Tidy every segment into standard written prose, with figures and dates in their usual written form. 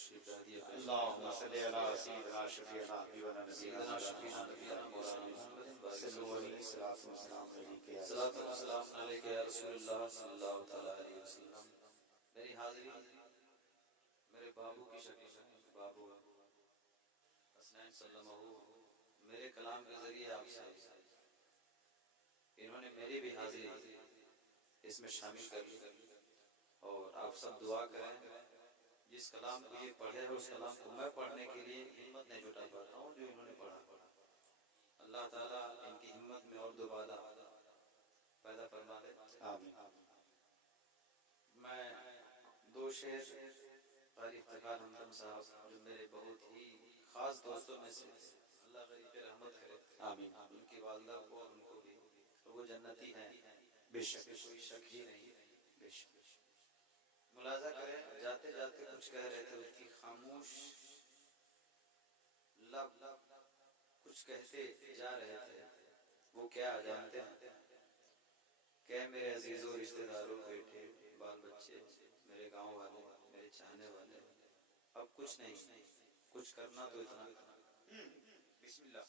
تشریف لا دیا کریں. اللهم صل على سيدنا شفيعنا حبيبنا سیدنا شفیعنا نبینا مولانا محمد صلو علیہ الصلوۃ والسلام علیک یا صلاۃ والسلام علیک یا رسول اللہ صلی اللہ تعالی علیہ وسلم. میری حاضری میرے بابو کی شکل میں، بابو حسنین سلمہ میرے کلام کے ذریعے آپ سے انہوں نے میری بھی حاضری اس میں شامل کر لی، اور آپ سب دعا کریں جس کلام کو یہ پڑھے اس کلام کو میں پڑھنے کے لیے ہمت نہیں جٹا پاتا ہوں جو انہوں نے پڑھا. اللہ تعالیٰ ان کی ہمت میں اور دوبارہ پیدا فرما دے. آمین. میں دو شعر قاری افتخار حمدم صاحب جو میرے بہت ہی خاص دوستوں میں سے، اللہ غریب پہ رحمت کرے. آمین. ان کی والدہ کو اور ان کو بھی، وہ جنتی ہیں بے شک. کوئی شک ہی نہیں. بے شک. ملاحظہ کریں جاتے جاتے کچھ کہہ رہے تھے، اس کی خاموش لب کچھ کہتے جا رہے تھے. وہ کیا جانتے ہیں کہ میرے عزیزوں، رشتہ داروں، بیٹے، بال بچے، میرے گاؤں والے، میرے چاہنے والے، اب کچھ نہیں، کچھ کرنا تو اتنا کرنا. بسم اللہ.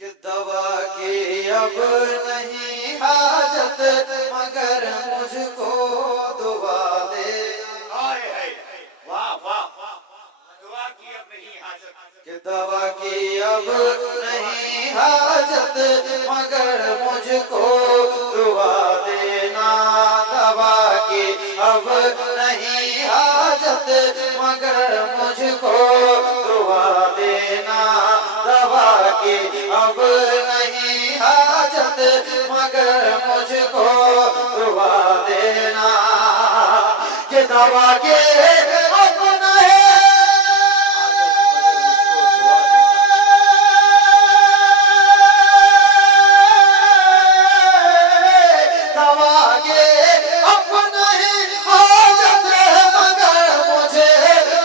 کہ دوا کی اب نہیں حاجت مگر مجھ کو دعا دے. واہ واہ، دعا کی اب نہیں حاجت. کہ دوا کی اب نہیں حاجت مگر مجھ کو دعا دینا. دوا کی اب نہیں حاجت مگر مجھ کو دعا دینا. دوا کی اب نہیں حاجت مگر مجھ کو دعا دینا. کہ دوا کے اب نہیں دوا کے اب نہیں حاجت مگر مجھے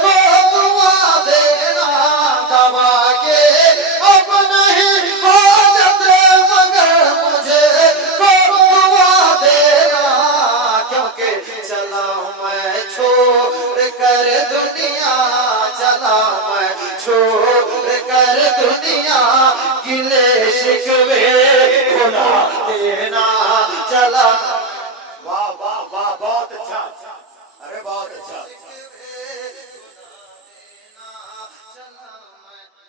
کو دعا دینا. دوا کے اب نہیں حاجت مگر مجھے کو دعا دینا. کیونکہ چلا میں چھوڑ کر دنیا، چلا میں چھوڑ کر دنیا، گلے شکوے بھلا دینا. چلا واہ واہ واہ، بہت اچھا. ارے بہت اچھا.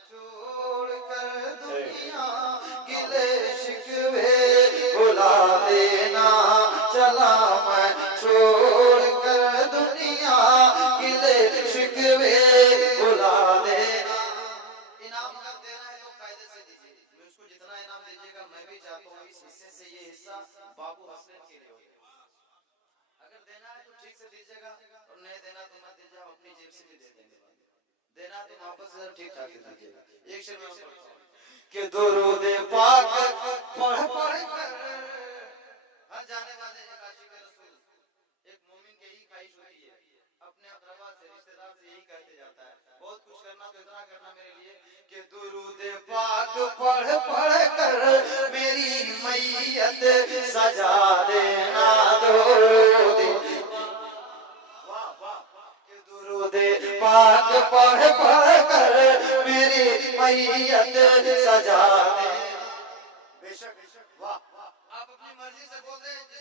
چھوڑ کر دنیا، گلے شکوے بھلا دینا. چلا میں چھوڑ کر دنیا، گلے شکوے بھلا دینا. انعام اگر دینا ہے تو قاعدے سے دیجیے. اس کو جتنا انعام دیجیے گا میں بھی چاہتا ہوں اس حصے سے یہ حصہ بابو حسنین کے لیے ہو. اگر دینا ہے تو ٹھیک سے دیجیے گا، اور نہیں دینا تو مت دیجیے، ہم اپنی جیب سے بھی دے دیں گے. دینا تو واپس سے ٹھیک ٹھاک دیجیے گا. ایک شعر میں پڑھتا ہوں کہ درود پاک پڑھ پڑھ کر ہر جانے والے ایک عاشق رسول، ایک مومن کی یہی خواہش ہوتی ہے، اپنے اقربا سے، رشتہ دار سے یہی کہتے جاتا ہے بہت کچھ کرنا تو اتنا کرنا میرے لیے. کہ درود پاک پڑھ پڑھ کر میری میت سجا دینا. درود کہ درود پاک پڑھ پڑھ کر میری میت سجا دینا. بے شک. واہ. آپ اپنی مرضی سے بول رہے ہیں، جس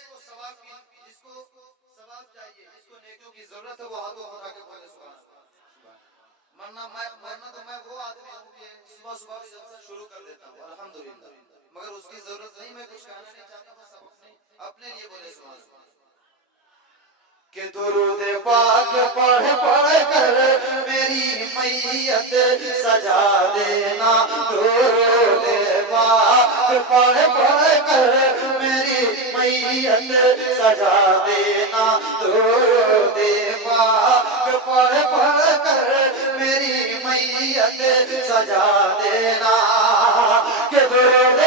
کو ثواب چاہیے، جس کو نیکیوں کی ضرورت ہے، وہ ہاتھوں اٹھا کے بولے سبحان اللہ. ورنہ تو میں وہ آدمی ہوں کہ صبح صبح سے جلسہ شروع کر دیتا ہوں الحمدللہ، مگر اس کی ضرورت نہیں. میں کچھ کہنا نہیں چاہتا، بس اپنے لیے بولے سبحان اللہ. کہ درود پاک پڑھ پڑھ کر میری میت سجا دینا. درود پاک پڑھ پڑھ کر میری میت سجا دینا. درود پاک پڑھ پڑھ کر میری میت سجا دینا. کہ درود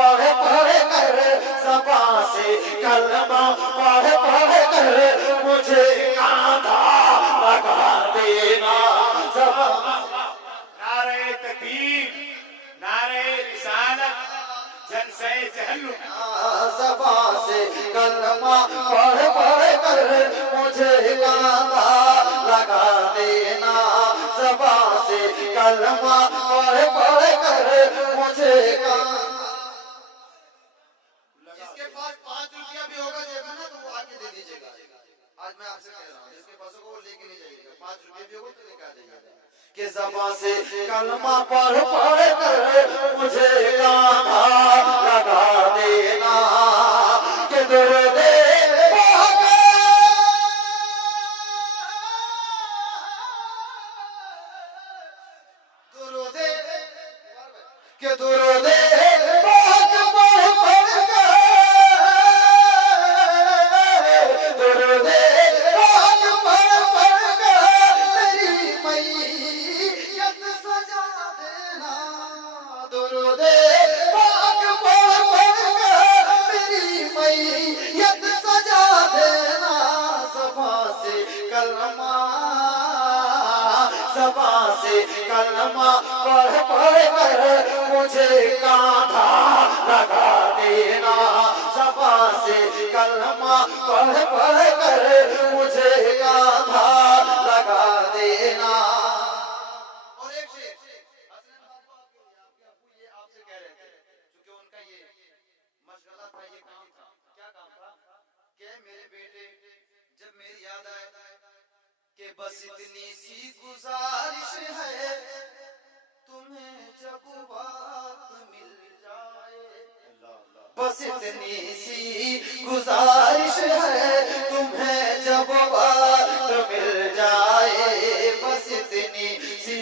پڑھ پڑھ کر زبان سے کلمہ پڑھ پڑھ کر مجھے کاندھا لگا دینا زبان نعرہ تکبیر، نعرہ رسالت، جلسہ چہلم، زبان سے کلمہ پڑھ پڑھ کر مجھے کاندھا لگا دینا زبان سے کلمہ پڑھ پڑھ کر مجھے جس کے پاس 5 روپیہ بھی ہوگا جیب میں نا تو وہ آ کے دے دیجیے گا. آج میں آپ سے کہہ رہا ہوں جس کے پاس ہوگا وہ لے کے نہیں جائیے گا. 5 روپیہ بھی ہوگا تو لے کے آ جائیے گا کہ زبان سے کلمہ پڑھ پڑھ کر مجھے کاندھا لگا دینا کہ درود کہ درود پاک پڑھ پڑھ کر درود پاک پڑھ پڑھ کر میری میت سجا دینا درود پاک پڑھ پڑھ کر میری میت سجا دینا زبان سے کلمہ زبان سے کلمہ پڑھ پڑھ کر مجھے کاندھا لگا دینا زبان سے کلمہ پڑھ پڑھ کر مجھے کاندھا لگا دینا. اور ایک شعر حسن ابو یہ آپ سے کہہ رہے تھے کیونکہ ان کا یہ مشغلہ تھا، یہ کام تھا. کیا کام تھا کہ میرے بیٹے جب میری یاد آئے کہ بس اتنی سی گزارش ہے تمہیں جب وقت مل جائے بس اتنی سی گزارش ہے تمہیں جب وقت مل جائے بس اتنی سی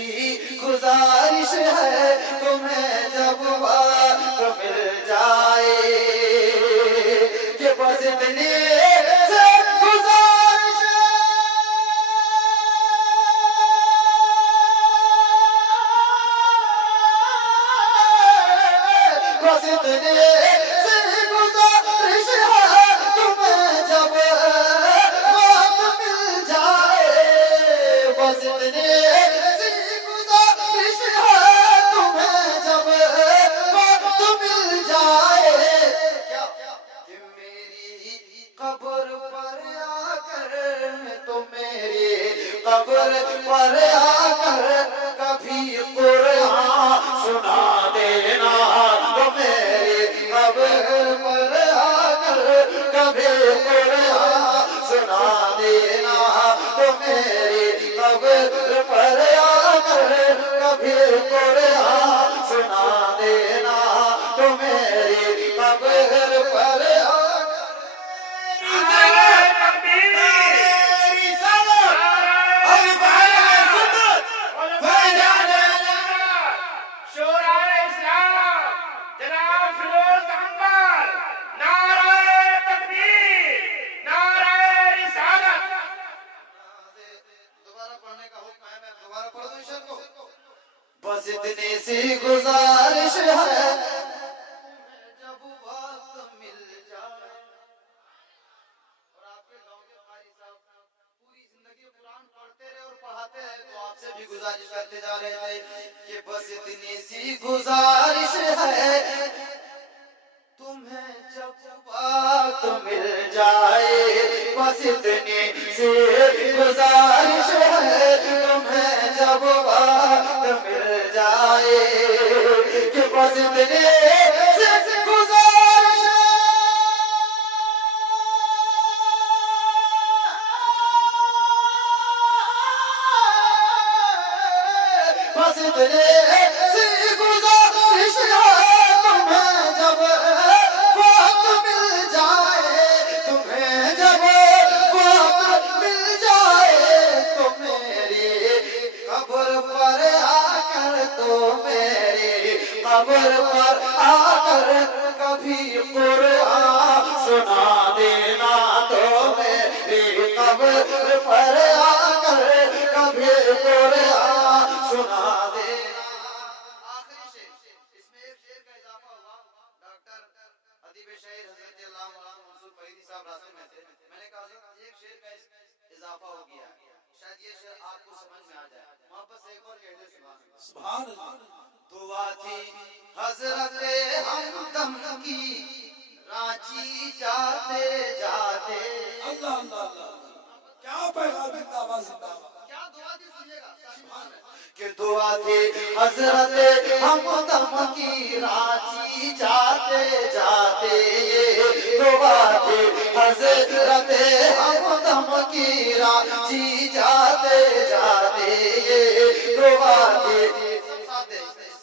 گزارش ہے تمہیں جب وقت مل جائے کہ بس اتنی قبر پر آ کر کبھی قرآن سنا دینا تو میری قبر پر آ کر کبھی قرآن سنا دینا تو میری قبر پر آ کر کبھی قرآن سنا دینا تو میری قبر پر آ بس اتنی سی گزارش ہے جب وقت مل جائے. اور آپ کے گاؤں کے قاری صاحب پوری زندگی قرآن پڑھتے رہے اور پڑھاتے رہے تو آپ سے بھی گزارش کرتے جا رہے تھے کہ بس اتنی سی گزارش ہے تمہیں جب وقت مل جائے بس اتنی سی گزارش ہے تمہیں جب وقت مل جائے کہ بس اتنی سی گزارش بس اتنی سی گزارش ہے تمہیں جب وقت مل جائے تمہیں جب وقت مل جائے تو میری قبر پر آ کر تو میری قبر پر آ کر کبھی قرآن سنا دینا تو میری قبر پر آ کر کبھی قرآن سنا دینا. آخری شعر اس میں ایک شعر کا اضافہ ہوا ڈاکٹر شعر حضرت علامہ منصور فریدی صاحب راستے میں تھے، میں نے کہا حضرت ایک شعر کا اضافہ ہو گیا ہے، شاید یہ شعر آپ کو سمجھ میں آ جائے، محبت سے ایک اور کہہ دے سبحان اللہ۔ دعا تھی حضرت ہمدم کی رانچی جاتے جاتے، اللہ اللہ اللہ، کیا پیغام ہے، دعویٰ زندہ باد۔ کیا دعا تھی سنیے گا کہ دعا تھی حضرت ہمدم کی رانچی جاتے جاتے، یہ دعا تھی حضرت ہمدم کی رانچی جاتے جاتے، یہ دعا تھی،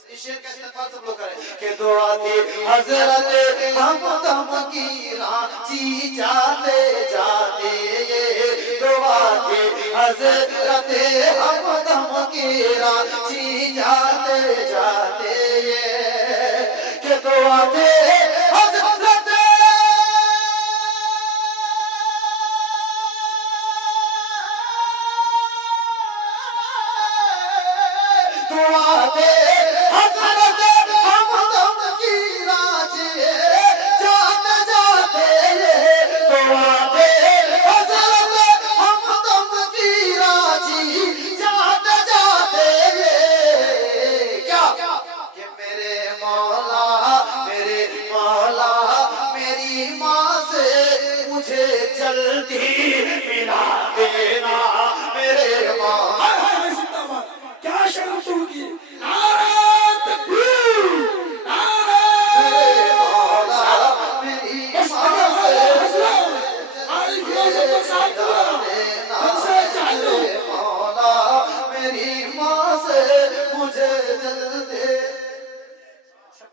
اس شعر کا استقبال سب لوگ کریں کہ دعا تھی حضرت ہمدم کی رانچی جاتے جاتے، یہ دعا تھی حضرت ہمدم کی رانچی جاتے جاتے، یہ کہ دعا تھی حضرت دعا تھی حضرت ہمدم کی رانچی جاتے جاتے، یہ دعا تھی حضرت ہمدم کی رانچی جاتے جاتے، یہ کیا کہ میرے مولا میری ماں سے مجھے جلدی ملا دینا، میرے مولا زندہ باد، کیا شرط ہوگی، نعرہ تکبیر، نعرہ میری ماں سے عارف روزہ کو ساتھ دیا، ہم سے چاہلو، مولا میری ماں سے مجھے جلدی،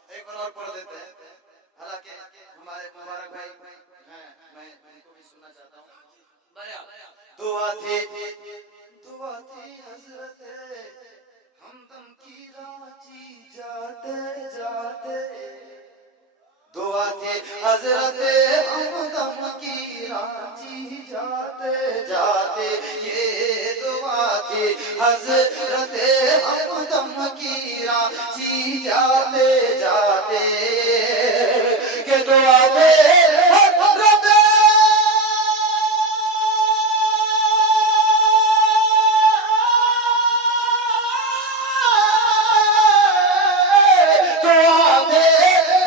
ایک بار اور پڑھ دیتے ہیں، حالانکہ ہمارے مبارک بھائی ہیں، میں ان کو بھی سننا چاہتا ہوں۔ دعا تھی حضرت ہمدم کی رانچی جاتے جاتے، دعا تھی حضرت ہمدم کی رانچی جاتے جاتے، یہ دعا تھی حضرت ہمدم کی رانچی جاتے جاتے، کہ دعا تھی حضرت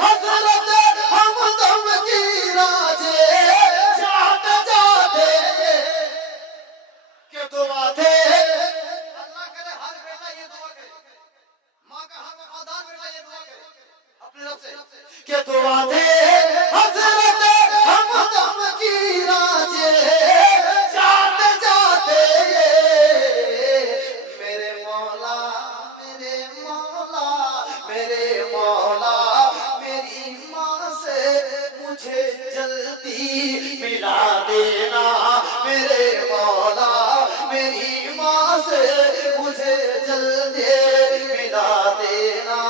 حضرت ہمدم کی رانچی جاتے جاتے، کہ دعا تھی اللہ کرے ہر بیٹا یہ دعا کرے، ماں کا ہر وفادار بیٹا یہ دعا کرے اپنے رب سے کہ دعا تھی حضرت ہمدم کی رانچی جاتے جاتے، میرے مولا میری ماں سے مجھے جلدی ملا دینا، میرے مولا میری ماں سے مجھے جلدی ملا دینا،